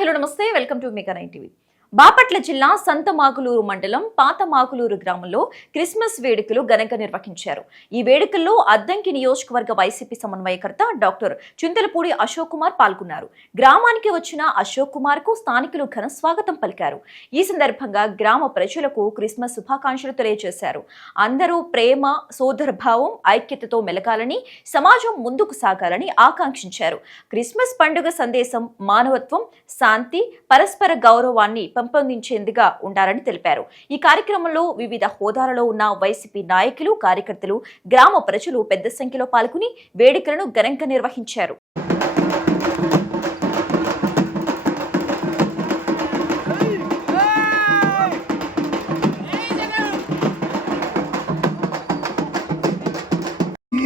Hello నమస్తే, welcome to mega 9 TV. Bapatla జిల్లా సంతమాకులూరు మండలం పాతమాకులూరు గ్రామంలో క్రిస్మస్ వేడుకలు ఘనంగా నిర్వహించారు. ఈ వేడుకల్లో అద్దంకి నియోజకవర్గ వైసీపీ సమన్వయకర్త డాక్టర్ చింతలపూడి అశోక్ కుమార్ పాల్గొన్నారు. గ్రామానికి వచ్చిన అశోక్ కుమార్ కు స్థానికులు ఘన స్వాగతం పలికారు. ఈ సందర్భంగా గ్రామ ప్రజలకు క్రిస్మస్ శుభాకాంక్షలు తెలియజేశారు. అందరూ ప్రేమ, సోదరభావం, ఐక్యతతో మెలగాలని, సమాజం ముందుకు సాగాలని ఆకాంక్షించారు. క్రిస్మస్ పండుగ సందేశం మానవత్వం, శాంతి, పరస్పర గౌరవాన్ని పెంపొందించేందుగా ఉండాలని తెలిపారు. ఈ కార్యక్రమంలో వివిధ హోదాలలో ఉన్న వైసీపీ నాయకులు, కార్యకర్తలు, గ్రామ ప్రజలు పెద్ద సంఖ్యలో పాల్గొని వేడుకలను ఘనంగా నిర్వహించారు.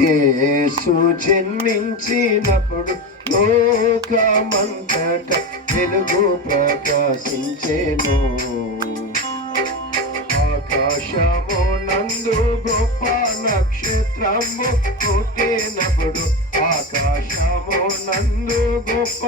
యేసు జన్మించినప్పుడు లోకమంతట వెలుగు ప్రకాశించెను. ఆకాశము నందు గొప్ప నక్షత్రము పుట్టినప్పుడు, ఆకాశము నందు గొప్ప